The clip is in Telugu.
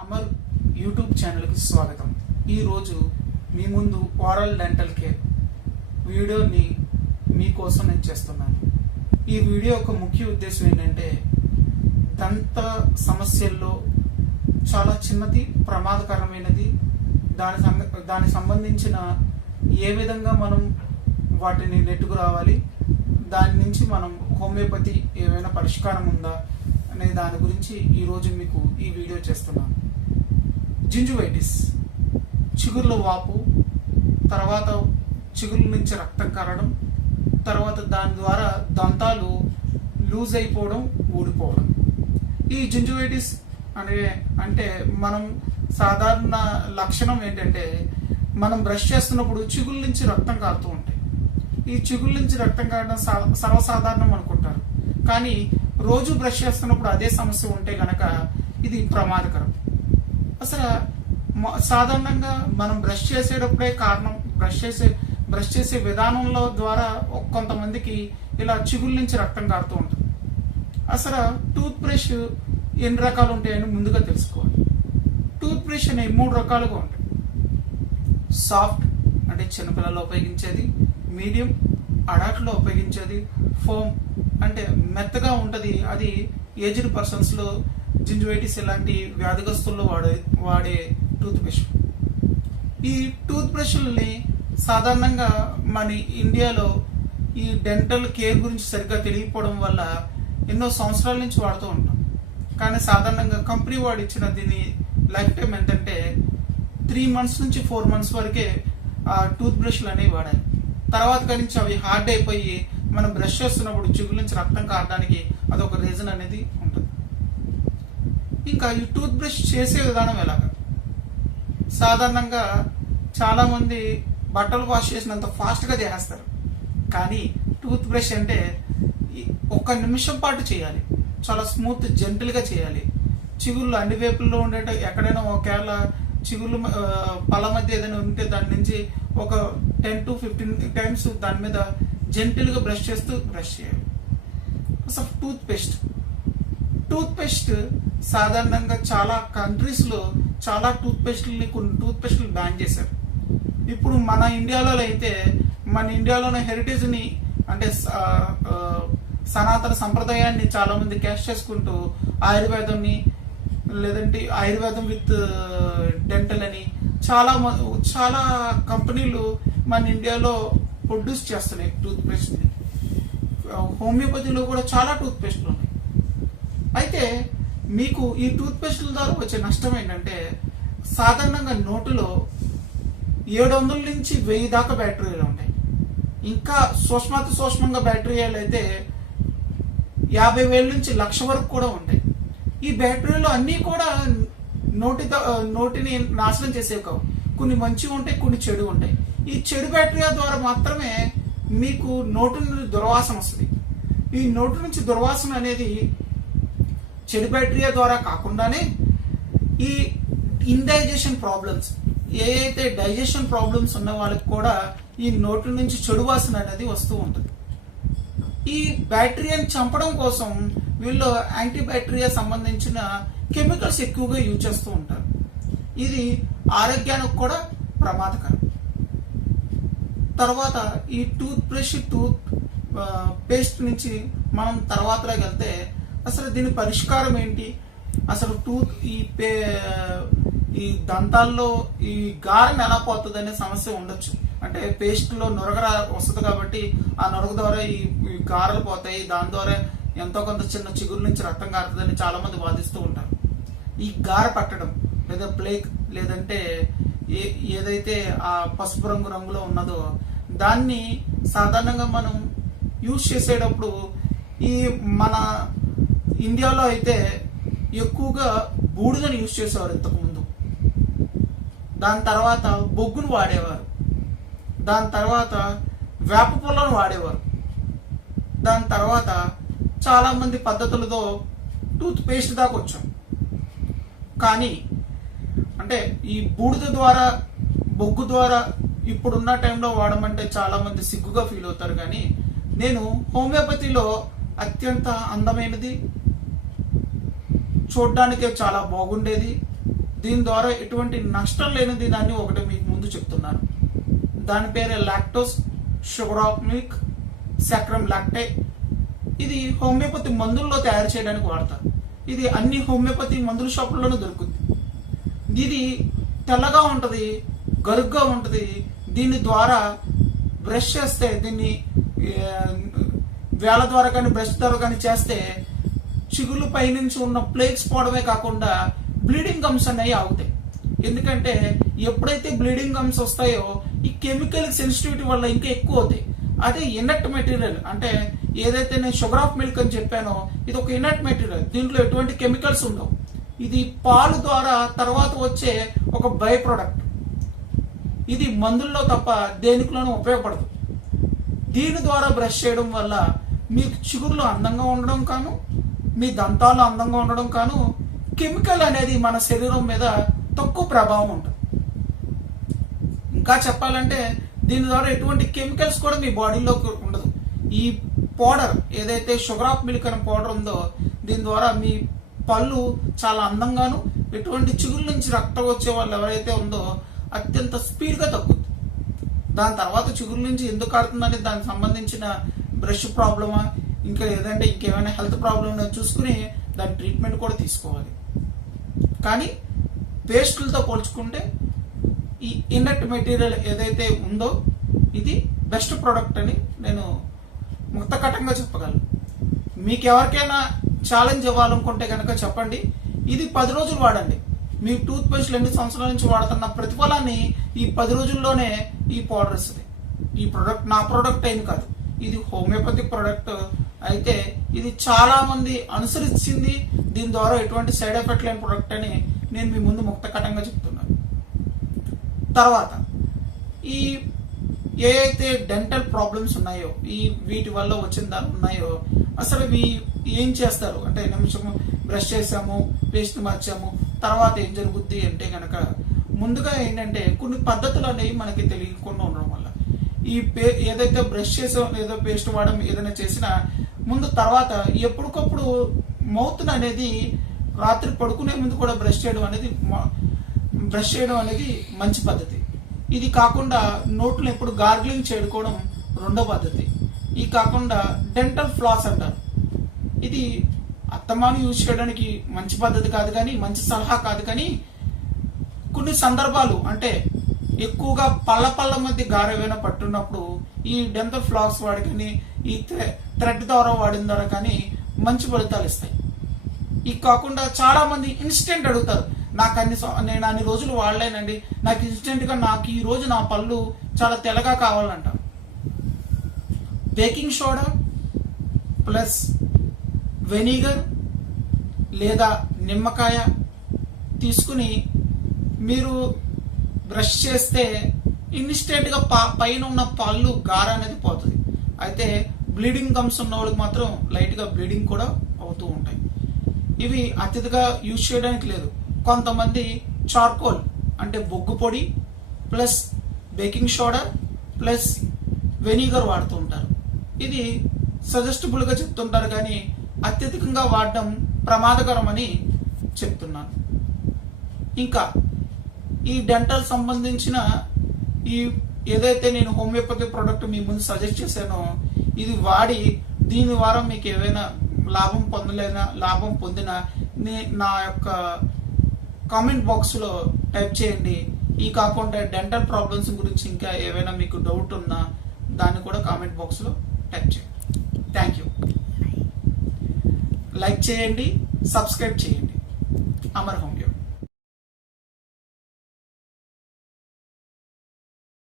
అమర్ యూట్యూబ్ ఛానల్కి స్వాగతం. ఈరోజు మీ ముందు ఓరల్ డెంటల్ కేర్ వీడియోని మీకోసం నేను చేస్తున్నాను. ఈ వీడియో యొక్క ముఖ్య ఉద్దేశం ఏంటంటే దంత సమస్యల్లో చాలా చిన్నది, ప్రమాదకరమైనది, దానికి సంబంధించిన ఏ విధంగా మనం వాటిని నెట్టుకు రావాలి, దాని నుంచి మనం హోమియోపతి ఏమైనా పరిష్కారం ఉందా అనే దాని గురించి ఈరోజు మీకు ఈ వీడియో చేస్తున్నాను. జింజువైటిస్, చిగుర్ల వాపు, తర్వాత చిగుర్ల నుంచి రక్తం కారడం, తర్వాత దాని ద్వారా దంతాలు లూజ్ అయిపోవడం, ఊడిపోవడం. ఈ జింజువైటిస్ అంటే మనం సాధారణ లక్షణం ఏంటంటే మనం బ్రష్ చేస్తున్నప్పుడు చిగుళ్ళ నుంచి రక్తం కారుతూ ఉంటాయి. ఈ చిగుళ్ళ నుంచి రక్తం కారడం సర్వసాధారణం అనుకుంటారు, కానీ రోజు బ్రష్ చేస్తున్నప్పుడు అదే సమస్య ఉంటే గనక ఇది ప్రమాదకరం. అసలు సాధారణంగా మనం బ్రష్ చేసేటప్పుడే కారణం బ్రష్ చేసే విధానంలో ద్వారా కొంతమందికి ఇలా చిగుళ్ళ నుంచి రక్తం కారుతూ ఉంటుంది. అసలు టూత్ బ్రష్ ఎన్ని రకాలు ఉంటాయని ముందుగా తెలుసుకోవాలి. టూత్ బ్రష్ అనేవి 3 రకాలుగా ఉంటాయి. సాఫ్ట్ అంటే చిన్నపిల్లలు ఉపయోగించేది, మీడియం అడల్ట్లో ఉపయోగించేది, ఫోమ్ అంటే మెత్తగా ఉంటుంది, అది ఏజ్డ్ పర్సన్స్లో జింజువైటిస్ ఇలాంటి వ్యాధిగ్రస్తుల్లో వాడే టూత్ బ్రష్. ఈ టూత్ బ్రష్లని సాధారణంగా మన ఇండియాలో ఈ డెంటల్ కేర్ గురించి సరిగ్గా తెలియకపోవడం వల్ల ఎన్నో సంవత్సరాల నుంచి వాడుతూ ఉంటాం. కానీ సాధారణంగా కంపెనీ వాడు ఇచ్చిన దీని లైఫ్ టైం ఎంతంటే 3 months నుంచి 4 months వరకే ఆ టూత్ బ్రష్లు అనేవి వాడాలి. తర్వాత నుంచి అవి హార్డ్ అయిపోయి మనం బ్రష్ చేస్తున్నప్పుడు చిగురు నుంచి రక్తం కారడానికి అదొక రీజన్ అనేది ఉంటుంది. ఇంకా ఈ టూత్ బ్రష్ చేసే విధానం ఎలాగా? సాధారణంగా చాలామంది బట్టలు వాష్ చేసినంత ఫాస్ట్గా చేసేస్తారు, కానీ టూత్ బ్రష్ అంటే 1 నిమిషం పాటు చేయాలి, చాలా స్మూత్ జెంటిల్గా చేయాలి. చిగుళ్ళు అన్ని వైపుల్లో ఉండేట ఎక్కడైనా ఒకవేళ చిగుళ్ళు పళ్ళ మధ్య ఏదైనా ఉంటే దాని నుంచి ఒక 10 to 15 times దాని మీద జెంటిల్గా బ్రష్ చేస్తూ బ్రష్ చేయాలి. అసలు టూత్ పేస్ట్ సాధారణంగా చాలా కంట్రీస్లో చాలా కొన్ని టూత్ పేస్ట్లు బ్యాన్ చేశారు. ఇప్పుడు మన ఇండియాలోనే హెరిటేజ్ని అంటే సనాతన సంప్రదాయాన్ని చాలా మంది క్యాష్ చేసుకుంటూ ఆయుర్వేదాన్ని, లేదంటే ఆయుర్వేదం విత్ డెంటల్ అని చాలా కంపెనీలు మన ఇండియాలో ప్రొడ్యూస్ చేస్తున్నాయి టూత్ పేస్ట్ని. హోమియోపతిలో కూడా చాలా టూత్ పేస్ట్లు ఉన్నాయి. అయితే మీకు ఈ టూత్ పేస్ట్ల ద్వారా వచ్చే నష్టం ఏంటంటే సాధారణంగా నోటులో 700 నుంచి 1000 దాకా బ్యాక్టీరియాలు ఉంటాయి. ఇంకా సూక్ష్మంగా బ్యాక్టీరియాలు అయితే 50,000 నుంచి 1,00,000 వరకు కూడా ఉంటాయి. ఈ బ్యాక్టీరియాలు అన్నీ కూడా నోటిని నాశనం చేసేవి కావు. కొన్ని మంచివి ఉంటాయి, కొన్ని చెడు ఉంటాయి. ఈ చెడు బ్యాక్టీరియా ద్వారా మాత్రమే మీకు నోటి నుండి దుర్వాసన వస్తుంది. ఈ నోటి నుంచి దుర్వాసన అనేది చెడు బ్యాక్టీరియా ద్వారా కాకుండానే ఈ ఇండైజెషన్ ప్రాబ్లమ్స్, ఏదైతే డైజెషన్ ప్రాబ్లమ్స్ ఉన్న వాళ్ళకి కూడా ఈ నోటి నుంచి చెడు వాసన అనేది వస్తూ ఉంటుంది. ఈ బ్యాక్టీరియాని చంపడం కోసం వీళ్ళు యాంటీబ్యాక్టీరియా సంబంధించిన కెమికల్స్ ఎక్కువగా యూజ్ చేస్తూ ఉంటారు. ఇది ఆరోగ్యానికి కూడా ప్రమాదకరం. తర్వాత ఈ టూత్ పేస్ట్ నుంచి మనం తర్వాతలోకి వెళ్తే అసలు దీని పరిష్కారం ఏంటి? అసలు ఈ దంతాల్లో ఈ గారెన ఎలా పోతుంది అనే సమస్య ఉండొచ్చు. అంటే పేస్ట్లో నొరగ వస్తుంది కాబట్టి ఆ నొరగ ద్వారా ఈ గారెలు పోతాయి, దాని ద్వారా ఎంతో కొంత చిన్న చిగురు నుంచి రక్తం కారుతుందని చాలా మంది వాదిస్తూ ఉంటారు. ఈ గార పట్టడం లేదా ప్లేక్, లేదంటే ఏదైతే ఆ పసుపు రంగులో ఉన్నదో దాన్ని సాధారణంగా మనం యూజ్ చేసేటప్పుడు ఈ మన ఇండియాలో అయితే ఎక్కువగా బూడిదని యూజ్ చేసేవారు ఇంతకుముందు. దాని తర్వాత బొగ్గును వాడేవారు, దాని తర్వాత వేప పుల్లను వాడేవారు, దాని తర్వాత చాలా మంది పద్ధతులతో టూత్ పేస్ట్ దాకా వచ్చాం. కానీ అంటే ఈ బూడిద ద్వారా, బొగ్గు ద్వారా ఇప్పుడున్న టైంలో వాడమంటే చాలా మంది సిగ్గుగా ఫీల్ అవుతారు. కానీ నేను హోమియోపతిలో అత్యంత అందమైనది, చూడ్డానికే చాలా బాగుండేది, దీని ద్వారా ఎటువంటి నష్టం లేనిది దాన్ని ఒకటి మీకు ముందు చెప్తున్నాను. దాని పేరు లాక్టోస్ షుగర్ ఆఫ్ మిల్క్ సాక్రమ్ లాక్టే. ఇది హోమియోపతి మందుల్లో తయారు చేయడానికి వాడతారు. ఇది అన్ని హోమియోపతి మందుల షాపుల్లోనూ దొరుకుతుంది. ఇది తెల్లగా ఉంటుంది, గరుగ్గా ఉంటుంది. దీని ద్వారా బ్రష్ చేస్తే, దీన్ని వేల ద్వారా కానీ బ్రష్ ద్వారా కానీ చేస్తే చిగుళ్ళు పైనుంచి ఉన్న ప్లేక్స్ పోవడమే కాకుండా బ్లీడింగ్ గమ్స్ అనేవి ఆగుతాయి. ఎందుకంటే ఎప్పుడైతే బ్లీడింగ్ గమ్స్ వస్తాయో ఈ కెమికల్ సెన్సిటివిటీ వల్ల ఇంకా ఎక్కువ అవుతాయి. అదే ఇనర్ట్ మెటీరియల్, అంటే ఏదైతే నేను షుగర్ ఆఫ్ మిల్క్ అని చెప్పానో ఇది ఒక ఇనర్ట్ మెటీరియల్. దీంట్లో ఎటువంటి కెమికల్స్ ఉండవు. ఇది పాలు ద్వారా తర్వాత వచ్చే ఒక బై ప్రొడక్ట్. ఇది మందుల్లో తప్ప దేనిలోనూ ఉపయోగపడదు. దీని ద్వారా బ్రష్ చేయడం వల్ల మీ చిగుర్లు అందంగా ఉండడం కాను, మీ దంతాలు అందంగా ఉండడం కాను, కెమికల్ అనేది మన శరీరం మీద తక్కువ ప్రభావం ఉంటుంది. ఇంకా చెప్పాలంటే దీని ద్వారా ఎటువంటి కెమికల్స్ కూడా మీ బాడీలో ఉండదు. ఈ పౌడర్ ఏదైతే షుగర్ ఆఫ్ మిల్క్ అనే పౌడర్ ఉందో దీని ద్వారా మీ పళ్ళు చాలా అందంగాను, ఎటువంటి చిగురు నుంచి రక్తం వచ్చే వాళ్ళు ఎవరైతే ఉందో అత్యంత స్పీడ్గా తగ్గుతుంది. దాని తర్వాత చిగురు నుంచి ఎందుకు కారుతుందని దానికి సంబంధించిన బ్రష్ ప్రాబ్లమా ఇంకా లేదంటే ఇంకేమైనా హెల్త్ ప్రాబ్లమ్ చూసుకుని దాని ట్రీట్మెంట్ కూడా తీసుకోవాలి. కానీ పేస్టులతో పోల్చుకుంటే ఈ ఇనర్ట్ మెటీరియల్ ఏదైతే ఉందో ఇది బెస్ట్ ప్రోడక్ట్ అని నేను ముక్తకటంగా చెప్పగలను. మీకు ఎవరికైనా ఛాలెంజ్ ఇవ్వాలనుకుంటే కనుక చెప్పండి. ఇది 10 రోజులు వాడండి. మీ టూత్ పేస్ట్లు ఎన్ని సంవత్సరాల నుంచి వాడుతున్న ప్రతిఫలాన్ని ఈ 10 రోజుల్లోనే ఈ పౌడర్ ఇస్తుంది. ఈ ప్రోడక్ట్ నా ప్రోడక్ట్ అయిన కాదు, ఇది హోమియోపతిక్ ప్రోడక్ట్. అయితే ఇది చాలా మంది అనుసరించింది. దీని ద్వారా ఎటువంటి సైడ్ ఎఫెక్ట్ లేని ప్రోడక్ట్ అని నేను మీ ముందు ముక్తకటంగా చెప్తున్నాను. తర్వాత ఈ ఏ అయితే డెంటల్ ప్రాబ్లమ్స్ ఉన్నాయో, ఈ వీటి వల్ల వచ్చిన దాని ఉన్నాయో, అసలు ఇవి ఏం చేస్తారు అంటే నిమిషం బ్రష్ చేసాము, పేస్ట్ మార్చాము, తర్వాత ఏం జరుగుద్ది అంటే కనుక ముందుగా ఏంటంటే కొన్ని పద్ధతులు అనేవి మనకి తెలియకుండా ఉండడం వల్ల ఈ ఏదైతే బ్రష్ చేసాం లేదా పేస్ట్ వాడడం ఏదైనా చేసినా ముందు తర్వాత ఎప్పటికప్పుడు మౌత్ అనేది రాత్రి పడుకునే ముందు కూడా బ్రష్ చేయడం అనేది మంచి పద్ధతి. ఇది కాకుండా నోట్లో ఎప్పుడు గార్గ్లింగ్ చేసుకోవడం రెండో పద్ధతి. ఇది కాకుండా డెంటల్ ఫ్లాస్ అంటారు. ఇది అత్తమాను యూజ్ చేయడానికి మంచి పద్ధతి కాదు, కానీ మంచి సలహా కాదు. కానీ కొన్ని సందర్భాలు అంటే ఎక్కువగా పళ్ళ మధ్య గారెవైనా పట్టున్నప్పుడు ఈ డెంటల్ ఫ్లాస్ వాడి కానీ ఈ థ్రెడ్ ద్వారా వాడిన ద్వారా కానీ మంచి ఫలితాలు ఇస్తాయి. ఇది కాకుండా చాలా మంది ఇన్స్టెంట్ అడుగుతారు, నేను అన్ని రోజులు వాడలేనండి, నాకు ఇన్స్టెంట్ గా నాకు ఈ రోజు నా పళ్ళు చాలా తెల్లగా కావాలంట. బేకింగ్ సోడా ప్లస్ వెనిగర్ లేదా నిమ్మకాయ తీసుకుని మీరు బ్రష్ చేస్తే ఇన్స్టెంట్ గా పైన ఉన్న పళ్ళు గార అనేది పోతుంది. అయితే బ్లీడింగ్ గమ్స్ ఉన్న వాళ్ళకి మాత్రం లైట్ గా బ్లీడింగ్ కూడా అవుతూ ఉంటాయి. ఇవి అతిథిగా యూజ్ చేయడానికి లేదు. కొంతమంది చార్కోల్ అంటే బొగ్గు పొడి plus baking soda plus vinegar వాడుతూ ఉంటారు. ఇది సజెస్టబుల్ గా చెప్తుంటారు, కానీ అత్యధికంగా వాడడం ప్రమాదకరమని చెప్తున్నాను. ఇంకా ఈ డెంటల్ సంబంధించిన ఈ ఏదైతే నేను హోమియోపతి ప్రోడక్ట్ మీ ముందు సజెస్ట్ చేశానో ఇది వాడి దీని ద్వారా మీకు ఏవైనా లాభం పొందినా నా యొక్క కామెంట్ బాక్స్లో టైప్ చేయండి. ఈ కాకుండా డెంటల్ ప్రాబ్లమ్స్ గురించి ఇంకా ఏవైనా మీకు డౌట్ ఉన్నా దాన్ని కూడా కామెంట్ బాక్స్లో టైప్ చేయండి. Thank you. లైక్ చేయండి, సబ్స్క్రైబ్ చేయండి. అమర్ హోమియో.